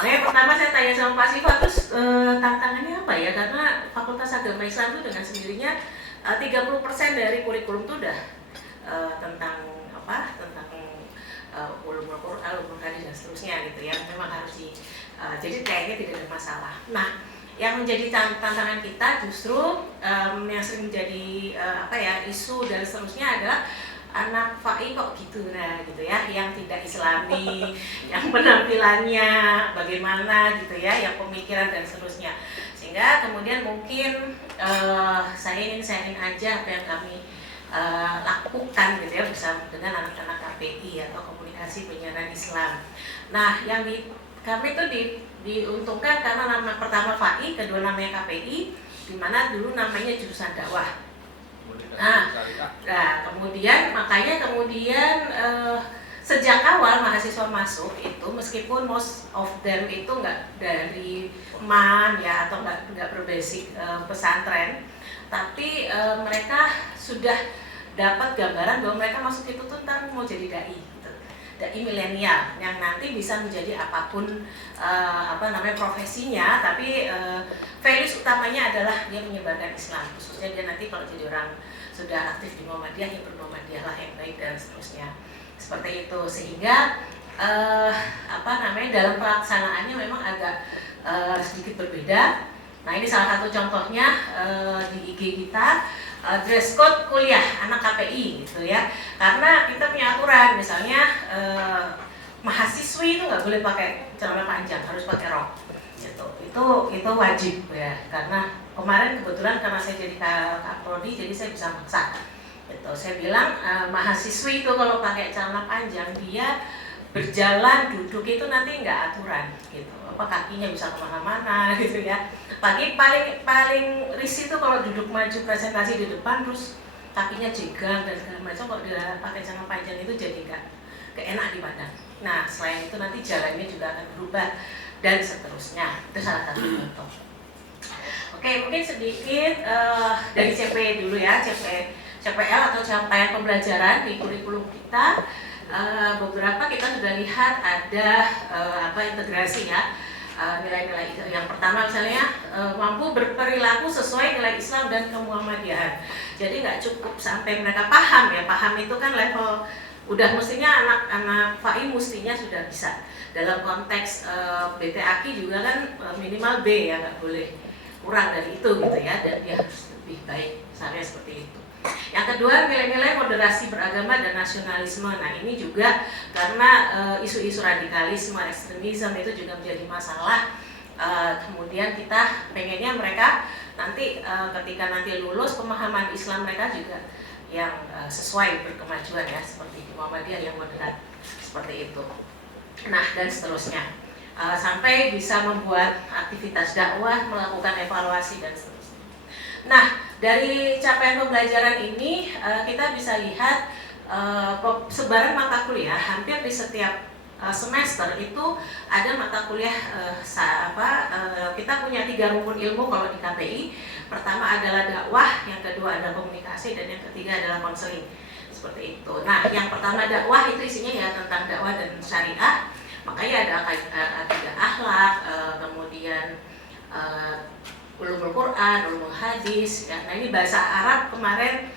Makanya pertama saya tanya sama Pak Siva, terus tantangannya apa ya? Karena Fakultas Agama Islam itu dengan sendirinya 30% dari kurikulum itu udah tentang apa? Tentang ulumul Quran, ulumul hadis dan seterusnya gitu ya. Memang harus jadi kayaknya tidak ada masalah. Nah, yang menjadi tantangan kita justru yang sering menjadi isu dan seterusnya adalah anak FAI kok gitu, nah gitu ya, yang tidak Islami, yang penampilannya bagaimana gitu ya, yang pemikiran dan seterusnya. Sehingga kemudian mungkin saya ingin sharing aja apa yang kami lakukan gitu ya bersama dengan anak-anak KPI atau Komunikasi Penyiaran Islam. Nah, yang kami tuh diuntungkan karena nama pertama FAI, kedua namanya KPI, di mana dulu namanya jurusan dakwah. Nah, kemudian sejak awal mahasiswa masuk itu, meskipun most of them itu nggak dari MAN ya atau nggak berbasic pesantren, tapi mereka sudah dapat gambaran bahwa mereka masuk itu tuh ntar mau jadi dai, gitu. Dai milenial yang nanti bisa menjadi apapun profesinya, tapi values utamanya adalah dia menyebarkan Islam, khususnya dia nanti kalau jadi orang sudah aktif di Muhammadiyah, ya bermuhammadiyah lah yang baik dan seterusnya, seperti itu. Sehingga dalam pelaksanaannya memang agak sedikit berbeda. Nah, ini salah satu contohnya di IG kita, dress code kuliah anak KPI gitu ya, karena kita punya aturan, misalnya mahasiswi itu nggak boleh pakai celana panjang, harus pakai rok gitu. Itu wajib ya, karena kemarin kebetulan karena saya jadi Kaprodi, jadi saya bisa maksa gitu. Saya bilang mahasiswi itu kalau pakai celana panjang, dia berjalan duduk itu nanti nggak aturan gitu, kakinya bisa kemana-mana gitu ya. Paling risih itu kalau duduk maju presentasi di depan terus kakinya jegang dan segala macam. Kalau dia pakai celana panjang itu jadi nggak enak di badan. Nah, selain itu nanti jalannya juga akan berubah dan seterusnya. Itu salah satu contoh. Oke, mungkin sedikit dari CP dulu ya, CPL atau capaian pembelajaran di kurikulum kita. Beberapa kita sudah lihat ada integrasi ya, nilai-nilai itu. Yang pertama misalnya mampu berperilaku sesuai nilai Islam dan kemuhammadiyahan. Jadi nggak cukup sampai mereka paham ya, paham itu kan level udah, mestinya anak FAI mestinya sudah bisa. Dalam konteks BTAKI juga kan minimal B ya, nggak boleh kurang dari itu gitu ya, dan dia harus lebih baik, misalnya seperti itu. Yang kedua, nilai-nilai moderasi beragama dan nasionalisme. Nah, ini juga karena isu-isu radikalisme, ekstremisme itu juga menjadi masalah. Kemudian kita pengennya mereka nanti ketika nanti lulus, pemahaman Islam mereka juga yang sesuai berkemajuan ya, seperti di Muhammadiyah yang moderat, seperti itu. Nah, dan seterusnya. Sampai bisa membuat aktivitas dakwah, melakukan evaluasi dan seterusnya. Nah, dari capaian pembelajaran ini kita bisa lihat sebaran mata kuliah hampir di setiap semester itu ada mata kuliah kita punya 3 rumpun ilmu kalau di KPI. Pertama adalah dakwah, yang kedua adalah komunikasi, dan yang ketiga adalah konseling, seperti itu. Nah, yang pertama dakwah itu isinya ya tentang dakwah dan syariah, makanya ada akidah akhlak, kemudian ulumul Quran, ulumul hadis ya. Nah, ini bahasa Arab kemarin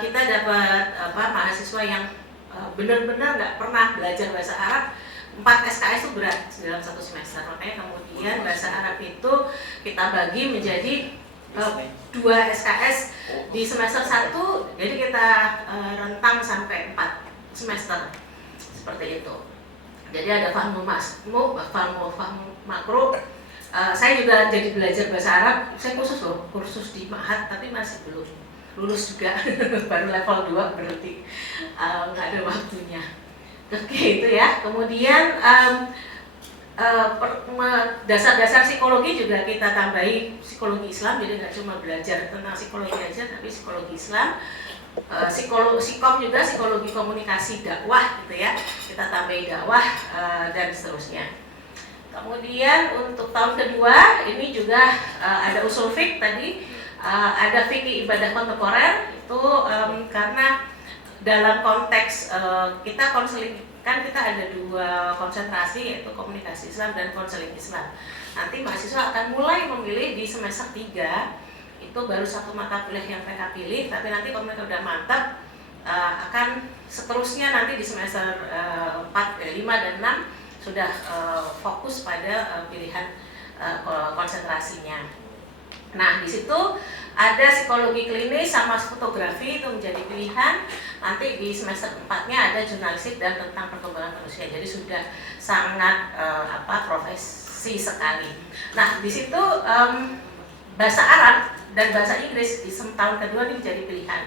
kita dapat mahasiswa yang benar-benar nggak pernah belajar bahasa Arab, 4 SKS itu berat dalam 1 semester. Makanya kemudian bahasa Arab itu kita bagi menjadi 2 SKS di semester 1, jadi kita rentang sampai 4 semester seperti itu. Jadi ada fahmu makro. Saya juga jadi belajar bahasa Arab, saya kursus di Ma'had, tapi masih belum lulus juga, baru level 2 berarti nggak ada waktunya. Oke, itu ya. Kemudian dasar-dasar psikologi juga kita tambahi psikologi Islam, jadi nggak cuma belajar tentang psikologi aja, tapi psikologi Islam. Psikom juga psikologi komunikasi dakwah gitu ya, kita tambahi dakwah dan seterusnya. Kemudian untuk tahun kedua ini juga ada usul fiqh tadi, ada fikih ibadah kontemporer itu karena dalam konteks kita konseling kan kita ada 2 konsentrasi, yaitu komunikasi Islam dan konseling Islam. Nanti mahasiswa akan mulai memilih di semester 3, itu baru 1 mata kuliah yang mereka pilih, tapi nanti kalau mereka udah mantap akan seterusnya nanti di semester 4, 5, dan 6 sudah fokus pada pilihan konsentrasinya. Nah, di situ ada psikologi klinis sama fotografi, itu menjadi pilihan. Nanti di semester 4-nya ada jurnalistik dan tentang perkembangan manusia. Jadi sudah sangat profesi sekali. Nah, di situ bahasa Arab dan bahasa Inggris di tahun kedua ini menjadi pilihan.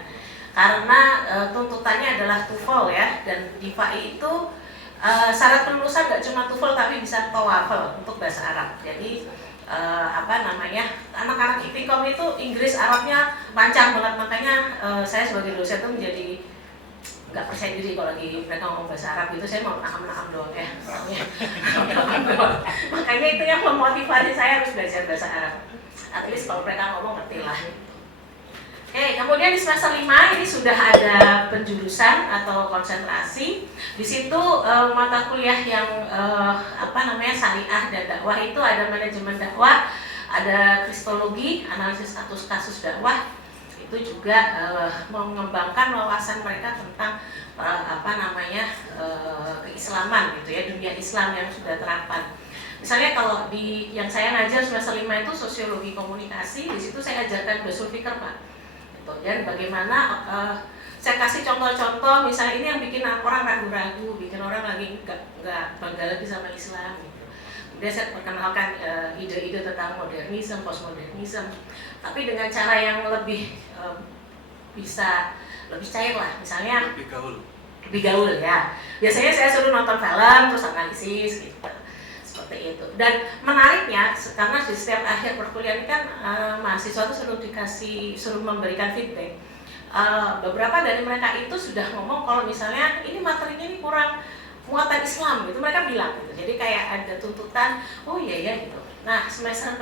Karena tuntutannya adalah TOEFL ya, dan di FAI itu syarat kelulusan nggak cuma TOEFL tapi bisa TOEFL untuk bahasa Arab. Jadi anak-anak IPKOM itu Inggris Arabnya lancar banget, makanya saya sebagai dosen itu menjadi nggak percaya diri kalau lagi mereka ngomong bahasa Arab itu, saya mau nakam-nakam doang ya. Makanya itu yang memotivasi saya harus belajar bahasa Arab. At least kalau mereka ngomong ngerti lah. Oke, kemudian di semester 5 ini sudah ada penjurusan atau konsentrasi. Di situ mata kuliah yang syariah dan dakwah itu ada manajemen dakwah, ada kristologi, analisis kasus dakwah. Itu juga mengembangkan wawasan mereka tentang keislaman gitu ya, dunia Islam yang sudah terapkan. Misalnya kalau di yang saya ngajar semester 5 itu sosiologi komunikasi, di situ saya ajarkan usul fikir, Pak. Dan bagaimana saya kasih contoh-contoh, misalnya ini yang bikin orang ragu-ragu, bikin orang lagi nggak bangga lagi sama Islam gitu. Kemudian saya perkenalkan ide-ide tentang modernisme, postmodernisme, tapi dengan cara yang lebih bisa lebih cair lah, misalnya lebih gaul ya. Biasanya saya suruh nonton film terus analisis gitu. Seperti itu. Dan menariknya karena di setiap akhir perkuliahan kan mahasiswa itu suruh memberikan feedback. Beberapa dari mereka itu sudah ngomong kalau misalnya ini materinya ini kurang muatan Islam gitu, mereka bilang gitu. Jadi kayak ada tuntutan, oh iya gitu. Nah, semester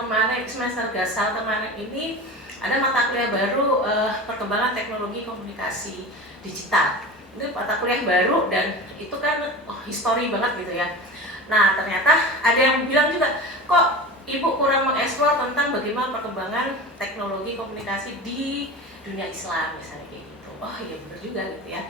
gasal kemarin ini ada mata kuliah baru perkembangan teknologi komunikasi digital. Itu mata kuliah baru dan itu kan histori banget gitu ya. Nah, ternyata ada yang bilang juga, kok Ibu kurang mengeksplor tentang bagaimana perkembangan teknologi komunikasi di dunia Islam misalnya kayak gitu. Oh iya benar juga gitu ya.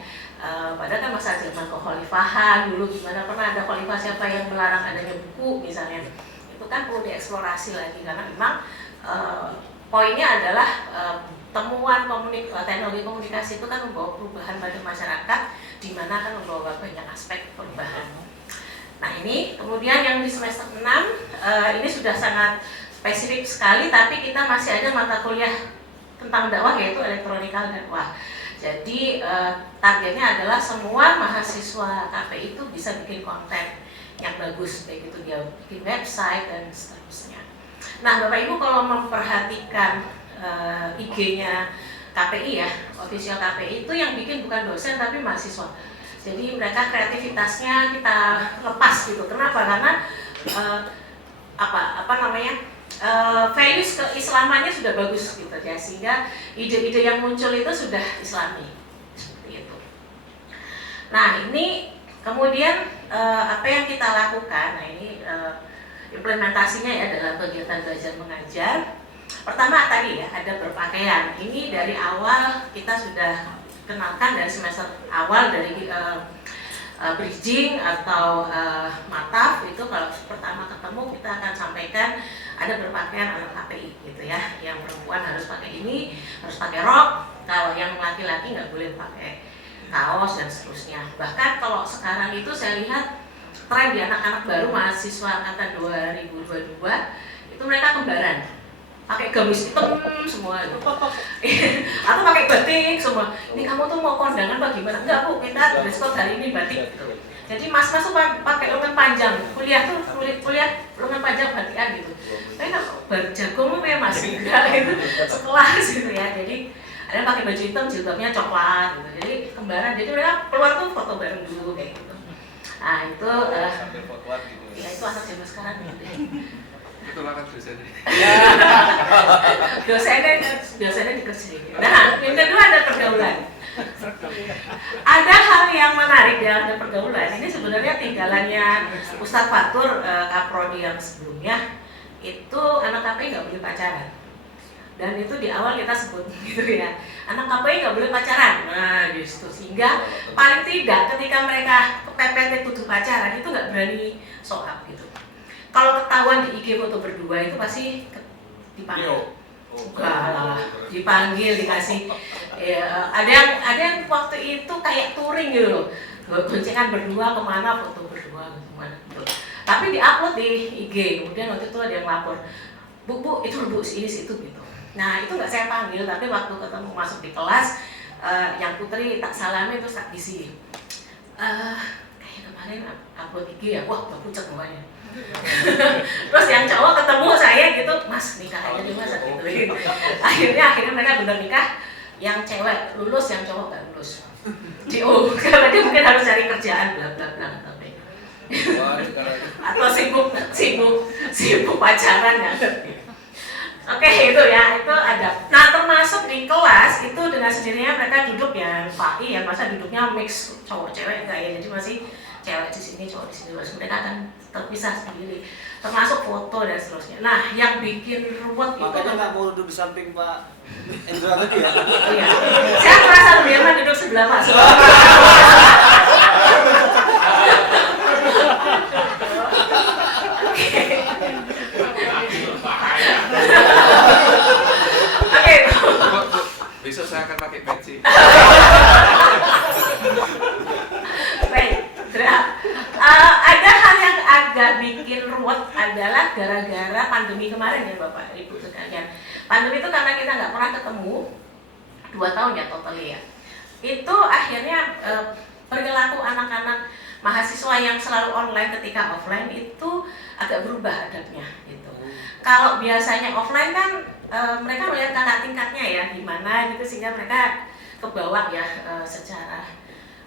Padahal kan masa zaman kekhalifahan dulu gimana, pernah ada khalifah siapa yang melarang adanya buku misalnya. Itu kan perlu dieksplorasi lagi karena memang poinnya adalah temuan teknologi komunikasi itu kan membawa perubahan pada masyarakat, di mana kan membawa banyak aspek perubahan. Nah ini kemudian yang di semester 6 ini sudah sangat spesifik sekali, tapi kita masih ada mata kuliah tentang dakwah yaitu elektronikal dakwah. Jadi targetnya adalah semua mahasiswa KPI itu bisa bikin konten yang bagus, baik itu dia bikin website dan seterusnya. Nah Bapak Ibu kalau memperhatikan IG-nya KPI ya, official KPI itu yang bikin bukan dosen tapi mahasiswa. Jadi mereka kreativitasnya kita lepas gitu. Kenapa? Karena values keislamannya sudah bagus gitu ya, sehingga ide-ide yang muncul itu sudah Islami seperti itu. Nah ini kemudian apa yang kita lakukan? Nah ini implementasinya ya dalam kegiatan belajar mengajar. Pertama tadi ya ada berpakaian. Ini dari awal kita sudah kenalkan dari semester awal dari bridging atau mataf itu kalau pertama ketemu kita akan sampaikan ada berpakaian anak KPI gitu ya, yang perempuan harus pakai ini, harus pakai rok, kalau yang laki-laki nggak boleh pakai kaos dan seterusnya. Bahkan kalau sekarang itu saya lihat tren di anak-anak baru mahasiswa angkatan 2022 itu mereka kembaran, pakai gamis hitam semua itu atau pakai batik semua. Ini kamu tuh mau kondangan apa gimana? Enggak Bu, kita dress code hari ini batik gitu. Jadi mas-mas tuh pakai lengan panjang, kuliah lengan panjang batikan gitu. Tapi kalau berjagung ya mas enggak itu sekelas gitu ya. Jadi ada yang pakai baju hitam, jilbabnya coklat gitu. Jadi kembaran, jadi mereka keluar tuh foto bareng dulu kayak gitu. Nah itu sambil fotoan gitu. Ya itu anak zaman sekarang gitu. Itulah kan dosennya. dosennya dikerjain. Nah, yang kedua ada pergaulan. Ada hal yang menarik dalam pergaulan. Ini sebenarnya tinggalannya Ustadz Fatur, Kaprodi yang sebelumnya. Itu anak KPI nggak boleh pacaran. Dan itu di awal kita sebut gitu ya, anak KPI nggak boleh pacaran. Nah justru sehingga paling tidak ketika mereka kepepet kudu pacaran itu nggak berani show up gitu. Kalau ketahuan di IG foto berdua itu pasti dipanggil. Enggak lah, dipanggil, dikasih ya, ada yang waktu itu kayak touring gitu loh, boncengan berdua kemana, foto berdua kemana gitu. Tapi diupload di IG, kemudian waktu itu ada yang lapor, bu itu bu ini situ gitu. Nah itu nggak saya panggil, tapi waktu ketemu masuk di kelas, yang putri tak salami terus tak isi. Kayak kemarin upload IG ya, wah udah pucet semuanya. Terus yang cowok ketemu saya gitu, mas nikah aja di masa gitu. Akhirnya mereka benar nikah, yang cewek lulus, yang cowok nggak lulus. Karena dia mungkin harus cari kerjaan, bla bla bla atau sibuk pacaran ya. Oke, itu ya, itu ada. Nah termasuk di kelas itu dengan sendirinya mereka duduk ya, PAI ya, masa duduknya mix cowok cewek enggak ya, jadi masih cewek di sini, cowok di sini, mereka akan terpisah sendiri, termasuk foto dan seterusnya. Nah, yang bikin ruwet itu makanya nggak mau duduk di samping Pak Indra tadi ya? Iya, saya merasa lebih enak duduk sebelah Pak. Oke. Besok saya akan pakai peci. Ada hal yang agak bikin ruwet adalah gara-gara pandemi kemarin ya Bapak Ibu sekalian. Pandemi itu karena kita nggak pernah ketemu 2 tahun ya totalnya ya. Itu akhirnya perilaku anak-anak mahasiswa yang selalu online ketika offline itu agak berubah adabnya gitu. Kalau biasanya offline kan mereka melihat kakak tingkatnya ya gimana gitu sehingga mereka kebawa ya secara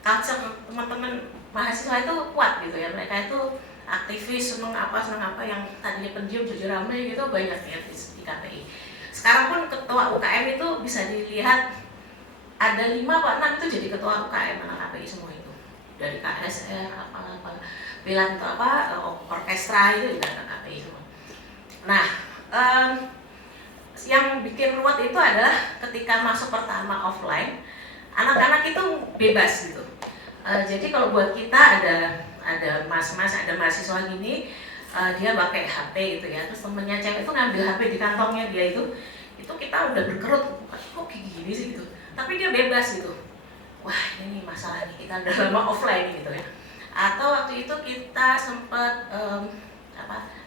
culture teman-teman mahasiswa itu kuat gitu ya, mereka itu aktivis, seneng apa yang tadinya pendiam jadi ramai gitu banyak ya di KPI. Sekarang pun ketua UKM itu bisa dilihat ada 5 atau 6 itu jadi ketua UKM anak KPI semua itu, dari KSR apa bilang itu orkestra itu juga anak KPI semua. Nah yang bikin ruwet itu adalah ketika masuk pertama offline anak-anak itu bebas gitu. Jadi kalau buat kita ada mas-mas, ada mahasiswa gini, dia pakai HP gitu ya, terus temennya cewek itu ngambil HP di kantongnya dia itu kita udah berkerut, kok kayak gini sih gitu. Tapi dia bebas gitu. Wah ini masalah nih, kita udah lama offline gitu ya. Atau waktu itu kita sempat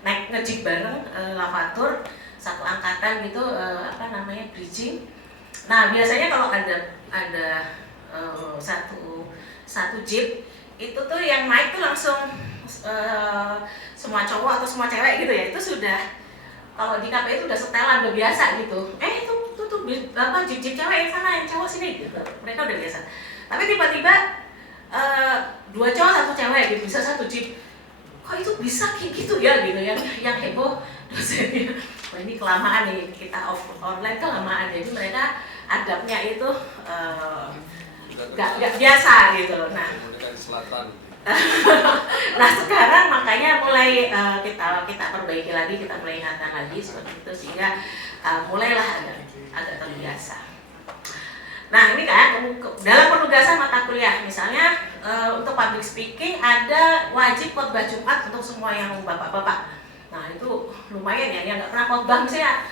naik nge-jeep bareng Lavatur, satu angkatan gitu, bridging. Nah biasanya kalau ada satu jeep itu tuh yang naik tuh langsung semua cowok atau semua cewek gitu ya, itu sudah kalau di KPI itu udah setelan, udah biasa gitu. Itu jeep cewek yang sana, yang cowok sini gitu, mereka udah biasa. Tapi tiba-tiba 2 cowok 1 cewek gitu bisa satu jeep, kok itu bisa kayak gitu ya gitu, yang heboh dosennya, wah ini kelamaan nih kita online kelamaan, jadi mereka adabnya itu gak biasa gitu loh. Nah sekarang makanya mulai kita perbaiki lagi, kita mulai ingatkan lagi seperti itu sehingga mulailah agak terbiasa. Nah ini kan dalam penugasan mata kuliah misalnya untuk public speaking ada wajib khotbah Jumat untuk semua yang bapak-bapak. Nah itu lumayan ya, yang nggak pernah khotbah misalnya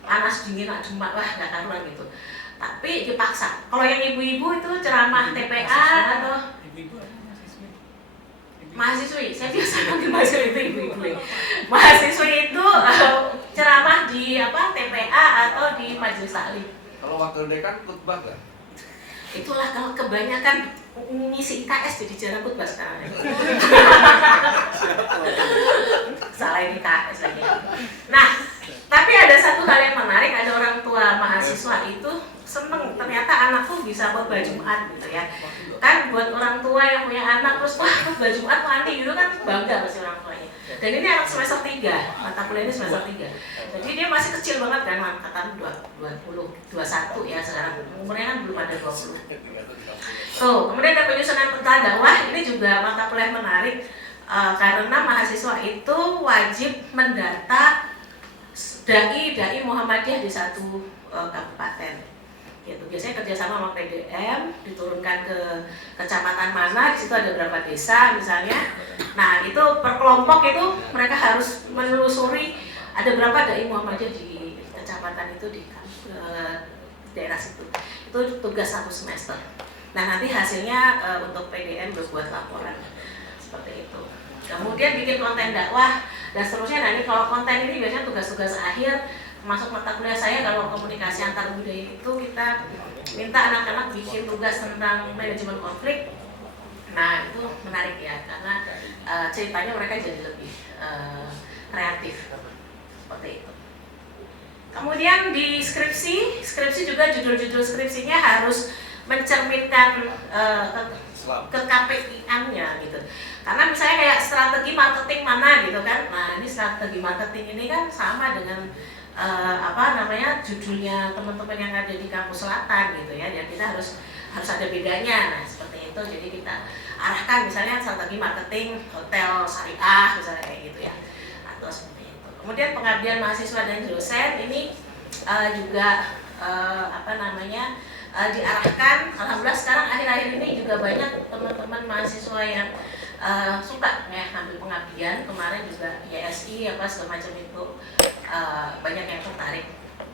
panas dingin Jumat wah nggak karuan gitu. Tapi dipaksa. Kalau yang ibu-ibu itu ceramah TPA atau mahasiswi, saya biasa panggil mahasiswi itu ibu-ibu. Mahasiswi itu ceramah di TPA atau di majelis taklim. Kalau wakil dekan khutbah nggak? Itulah kalau kebanyakan ngisi IKS jadi jarang khutbah sekarang. Salah ini IKS lagi. Nah, tapi ada satu hal yang menarik, ada orang tua mahasiswa itu seneng ternyata anakku bisa khotbah Jumat gitu ya. Kan buat orang tua yang punya anak terus wah khotbah Jumat mandi gitu kan bangga pasti orang tuanya. Dan ini anak semester 3, mata kuliah ini semester 3. Jadi dia masih kecil banget kan, angkatan 20, 21 ya sekarang. Umurnya kan belum ada 20. Tuh, kemudian ada penyusunan peta dakwah, ini juga mata kuliah menarik karena mahasiswa itu wajib mendata dai Muhammadiyah di satu kabupaten. Gitu. Biasanya kerjasama sama PDM, diturunkan ke kecamatan mana, di situ ada berapa desa misalnya. Nah itu per kelompok itu mereka harus menelusuri ada berapa dai Muhammadiyah di kecamatan itu di daerah situ. Itu tugas 1 semester. Nah nanti hasilnya untuk PDM berbuat laporan seperti itu. Kemudian bikin konten dakwah dan seterusnya. Nah ini kalau konten ini biasanya tugas-tugas akhir. Masuk mata kuliah saya kalau komunikasi antar budaya itu kita minta anak-anak bikin tugas tentang manajemen konflik. Nah itu menarik ya karena ceritanya mereka jadi lebih kreatif seperti itu. Kemudian di skripsi juga judul-judul skripsinya harus mencerminkan ke KPI-nya gitu. Karena misalnya kayak strategi marketing mana gitu kan. Nah ini strategi marketing ini kan sama dengan judulnya teman-teman yang ada di kampus selatan gitu ya, dan kita harus ada bedanya. Nah seperti itu, jadi kita arahkan misalnya strategi marketing hotel syariah misalnya kayak gitu ya, atau seperti itu. Kemudian pengabdian mahasiswa dan dosen ini juga diarahkan. Alhamdulillah sekarang akhir-akhir ini juga banyak teman-teman mahasiswa yang suka ya ambil pengabdian. Kemarin juga YSI segala macam itu banyak yang tertarik.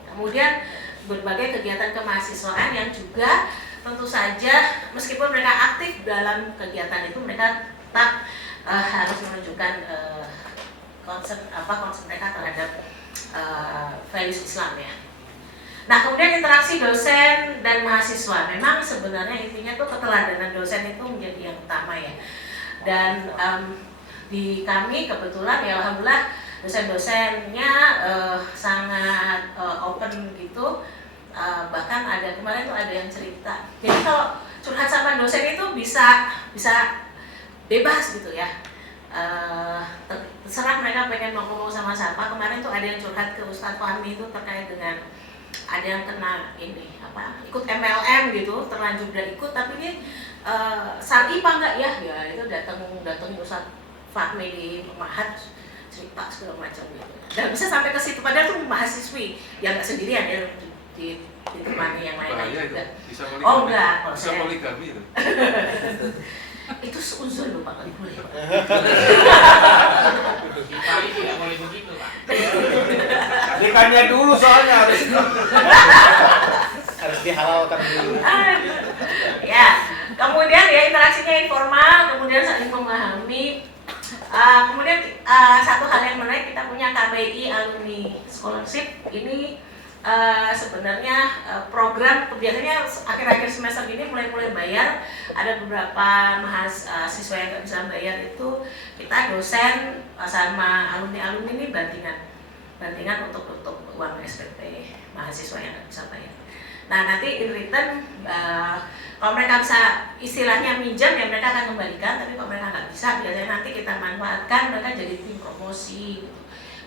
Kemudian berbagai kegiatan kemahasiswaan yang juga tentu saja meskipun mereka aktif dalam kegiatan itu, mereka tetap harus menunjukkan konsep mereka terhadap values Islam ya. Nah kemudian interaksi dosen dan mahasiswa, memang sebenarnya intinya tuh keteladanan dosen itu menjadi yang utama ya. Dan di kami kebetulan ya alhamdulillah dosen-dosennya sangat open gitu. Bahkan kemarin tuh ada yang cerita. Jadi kalau curhat sama dosen itu bisa bebas gitu ya. Terserah mereka pengen mau ngomong sama siapa. Kemarin tuh ada yang curhat ke Ustadz Fahmi itu terkait dengan ada yang kena ikut MLM gitu, terlanjur udah ikut tapi ini syar'i apa enggak ya? Ya itu datang Ustadz Fahmi di Mahat cerita segala macam gitu. Dan bisa sampai ke situ, padahal tuh mahasiswi yang nggak sendirian ya, ditemani yang lain juga. Bisa poligami. Oh enggak, kalau bisa saya poligami itu. itu seuzon loh Pak, nggak boleh Pak. Tapi tidak boleh begitu Pak. Adiknya dulu soalnya harus dihalalkan dulu. Ya, kemudian ya interaksinya informal, kemudian saling memahami. Kemudian satu hal yang menarik, kita punya KBI Alumni Scholarship. Ini sebenarnya program biasanya akhir-akhir semester ini mulai bayar. Ada beberapa mahasiswa yang nggak bisa bayar, itu kita dosen sama alumni ini bantingan untuk tutup uang SPP mahasiswa yang nggak bisa bayar. Nah nanti in return kalau mereka bisa istilahnya minjam ya mereka akan kembalikan, tapi kalau mereka nggak bisa biasanya nanti kita manfaatkan mereka jadi tim promosi gitu,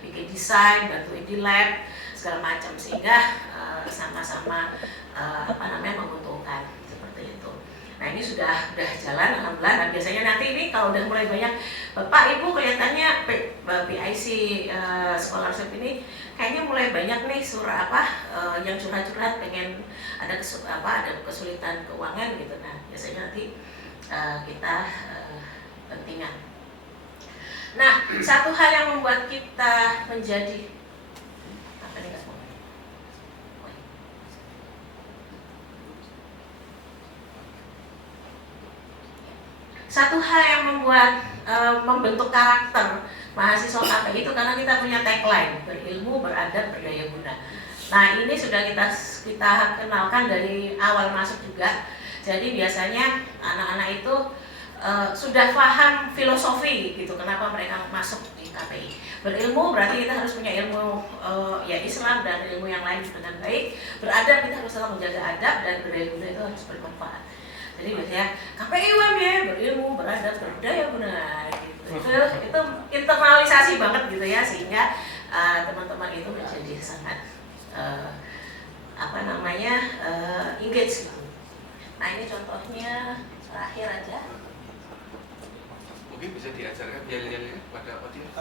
bikin desain, bantuin di lab segala macam sehingga sama-sama menguntungkan seperti itu. Nah ini sudah jalan alhamdulillah. Nah biasanya nanti ini kalau udah mulai banyak Bapak Ibu kelihatannya PIC scholarship ini kayaknya mulai banyak nih yang curhat-curhat pengen ada kesulitan keuangan gitu. Nah biasanya nanti kita pentingan. Nah satu hal yang membuat kita menjadi satu hal yang membentuk karakter mahasiswa KPI itu karena kita punya tagline berilmu, beradab, berdaya guna. Nah ini sudah kita kenalkan dari awal masuk juga. Jadi biasanya anak-anak itu sudah paham filosofi gitu kenapa mereka masuk di KPI. Berilmu berarti kita harus punya ilmu Islam dan ilmu yang lain dengan baik. Beradab kita harus selalu menjaga adab, dan berdaya guna itu harus bermanfaat. Jadi biasanya KPI UM ya, berilmu, beradab, berdaya guna gitu. Itu internalisasi banget gitu ya, sehingga teman-teman itu menjadi sangat engage gitu. Nah ini contohnya terakhir aja. Mungkin bisa diajarkan yel-yelnya pada audiens.